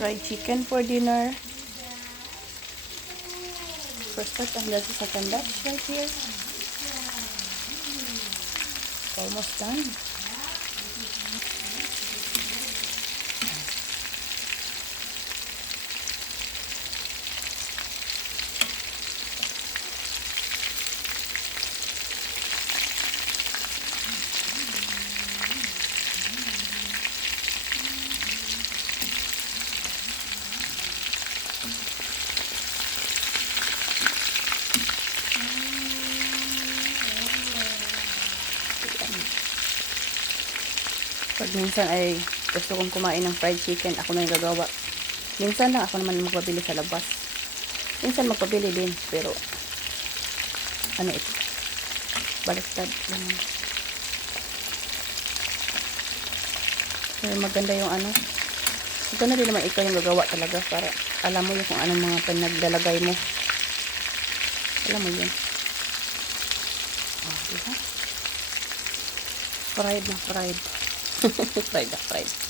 fried chicken for dinner. First part, and that's the second batch right here. Almost done. Pag minsan ay gusto kong kumain ng fried chicken, ako na yung gagawa. Minsan lang ako naman magpabili sa labas. Minsan magpabili din, pero ano ito? Baliktad. Pero maganda yung ano. Maganda din naman ikaw yung gagawa talaga para alam mo yung kung anong mga pinaglalagay mo. Alam mo yun. Oh, diba? Fried na fried. Fried na fried.